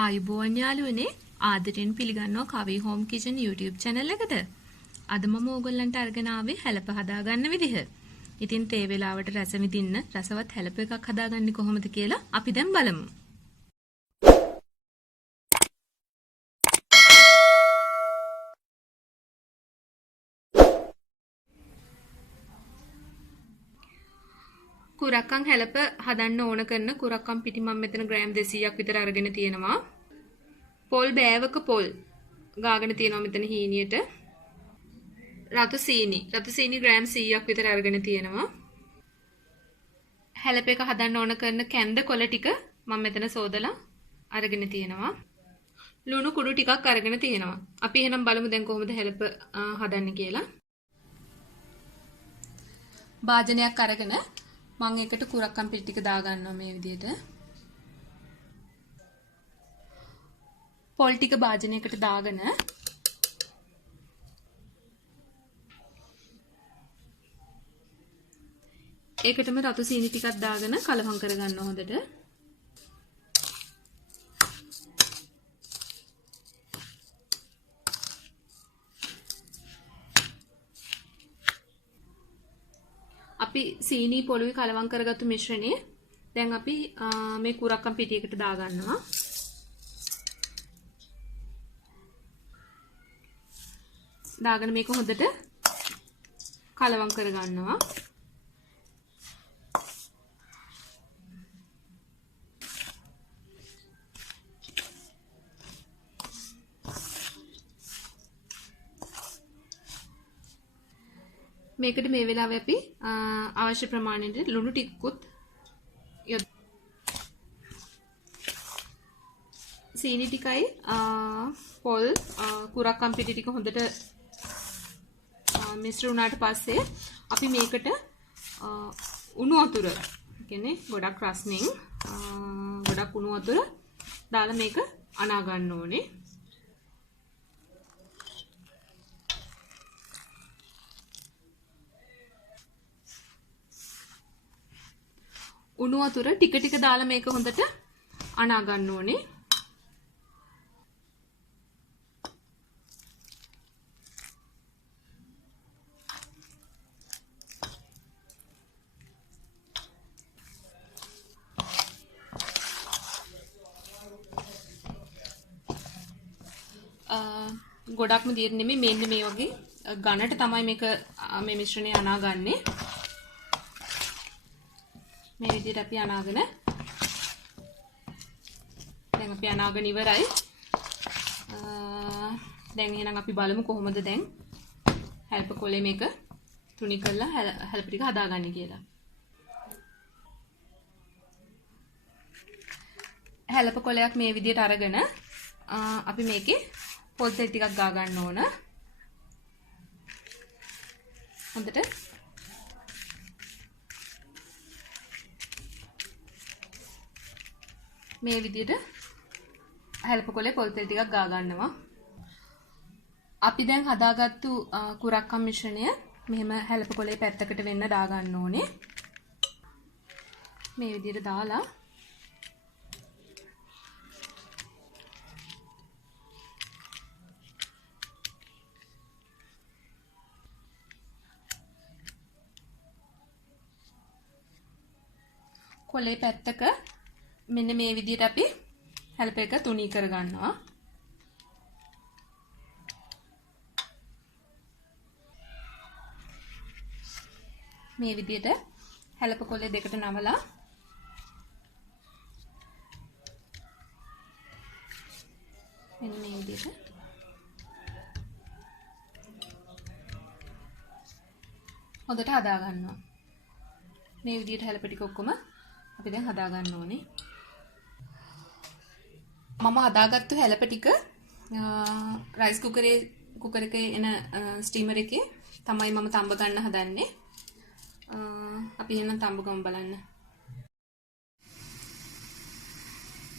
ආයුබෝවන් යාළුවනේ ආදරෙන් පිළිගන්නවා කවි හෝම් කිචන් YouTube channel එකට. අද මම ඕගොල්ලන්ට අරගෙන ආවේ හැලප හදාගන්න විදිහ. ඉතින් තේ වෙලාවට රස විඳින්න රසවත් හැලප එකක් හදාගන්නේ කොහොමද කියලා අපි දැන් බලමු. කුරක්කන් හැලප හදන්න ඕන කරන කුරක්කන් පිටි මම මෙතන ග්‍රෑම් 200ක් විතර අරගෙන තියෙනවා. පොල් බෑවක පොල් ගාගෙන තියෙනවා මෙතන හීනියට. රතු සීනි ග්‍රෑම් 100ක් විතර අරගෙන තියෙනවා. හැලප එක හදන්න ඕන කරන කැන්ද කොළ ටික මම මෙතන සෝදලා අරගෙන තියෙනවා. ලුණු කුඩු ටිකක් අරගෙන තියෙනවා. අපි එහෙනම් බලමු දැන් කොහොමද හැලප හදන්නේ කියලා. භාජනයක් අරගෙන මම එකට කුරක්කන් පිටි ටික දාගන්නවා මේ විදිහට. පොල් ටික භාජනයකට දාගෙන ඒකටම රතු සීනි ටිකක් දාගෙන කලවම් කරගන්න හොඳට. අපි සීනි පොළුයි කලවම් කරගත්තු මිශ්‍රණය දැන් අපි මේ කුරක්කන් පිටියකට දාගන්නවා. දාගෙන මේක හොඳට කලවම් කරගන්නවා. මේකට මේ වෙලාවේ අපි අවශ්‍ය ප්‍රමාණයට ලුණු ටිකකුත් සීනි ටිකයි පොල් කුරක්කන් පිටි ටික හොඳට මිශ්‍ර වුණාට පස්සේ අපි මේකට උණු වතුර කියන්නේ ගොඩක් රස්නින් ගොඩක් උණු වතුර දාලා මේක අනා ගන්න ඕනේ. උණු වතුර ටික ටික දාලා මේක හොඳට අනා ගන්න ඕනේ. ගොඩක්ම දියර නෙමෙයි මෙන්න මේ වගේ ඝනට තමයි මේක මේ මිශ්‍රණය අනාගන්නේ. මේ විදිහට අපි අනාගෙන දැන් අපි අනාගෙන ඉවරයි. දැන් එහෙනම් අපි බලමු කොහොමද දැන් හැලප කොලේ මේක තුනි කරලා හැලප ටික හදාගන්නේ කියලා. හැලප කොලයක් මේ විදිහට අරගෙන අපි මේකේ පොල් තෙල් ටිකක් ගා ගන්න ඕන. හොඳට මේ විදිහට හැලප කොලේ පොල් තෙල් ටිකක් ගා ගන්නවා. අපි දැන් හදාගත්තු කුරක්කන් මිශ්‍රණය මෙහෙම හැලප කොලේ පැත්තකට වෙන්න දා ගන්න ඕනේ. මේ විදිහට දාලා කොලේ පැත්තක මෙන්න මේ විදිහට අපි හැලප එක තුනී කර ගන්නවා. මේ විදිහට හැලප කොලේ දෙකට නමලා මෙන්න මේ විදිහට හොඳට හදා ගන්නවා. මේ විදිහට හැලප ටික ඔක්කොම අපි දැන් හදා ගන්න ඕනේ. මම හදාගත්තු හැලප ටික රයිස් කුකර් එකේ එන ස්ටීමර් එකේ තමයි මම තඹ ගන්න හදන්නේ. අපි එහෙනම් තඹ ගමු බලන්න.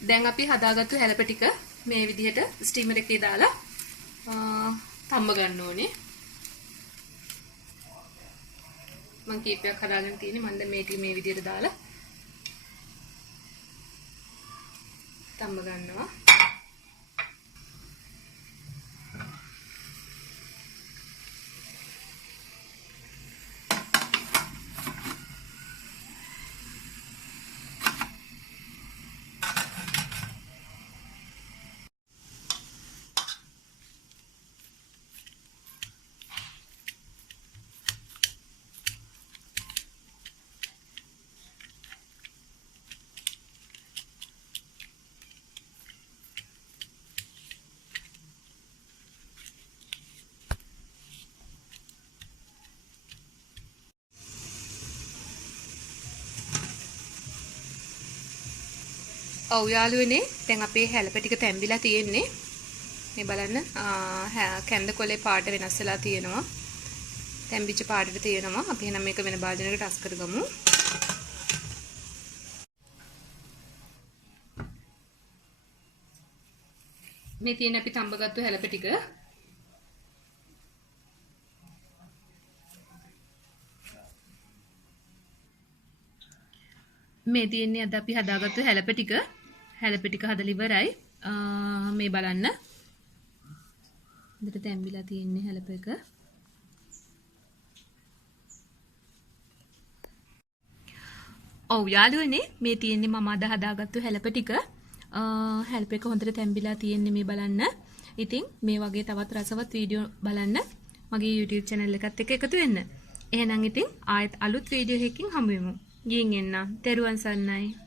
දැන් අපි හදාගත්තු හැලප ටික මේ විදිහට ස්ටීමර් එකේ දාලා තඹ ගන්න ඕනේ. මම කීපයක් හදාගෙන තියෙන්නේ. මම දැන් මේ විදිහට දාලා තම්බ ගන්නවා. ඔව් යාළුවනේ දැන් අපේ හැලප ටික තැම්බිලා තියෙන්නේ. මේ බලන්න කැන්ද කොලේ පාට වෙනස් වෙලා තියෙනවා. තැම්බිච්ච පාටට තියෙනවා. අපි එහෙනම් මේක වෙන භාජනයකට අස් කරගමු. මේ තියෙන අපි තම්බගත්තු හැලප ටික මේ තියෙන්නේ අද අපි හදාගත්තු හැලප ටික හදලා ඉවරයි. මේ බලන්න. හොඳට තැම්බිලා තියෙන්නේ හැලප එක. ඔව් යාළුවනේ මේ තියෙන්නේ මම අද හදාගත්තු හැලප ටික. හැලප එක හොඳට තැම්බිලා තියෙන්නේ මේ බලන්න. ඉතින් මේ වගේ තවත් රසවත් වීඩියෝ බලන්න මගේ YouTube channel එකත් එක්ක එකතු වෙන්න. එහෙනම් ඉතින් ආයෙත් අලුත් වීඩියෝ එකකින් හමු වෙමු. ගිහින් එන්න. තෙරුවන් සරණයි.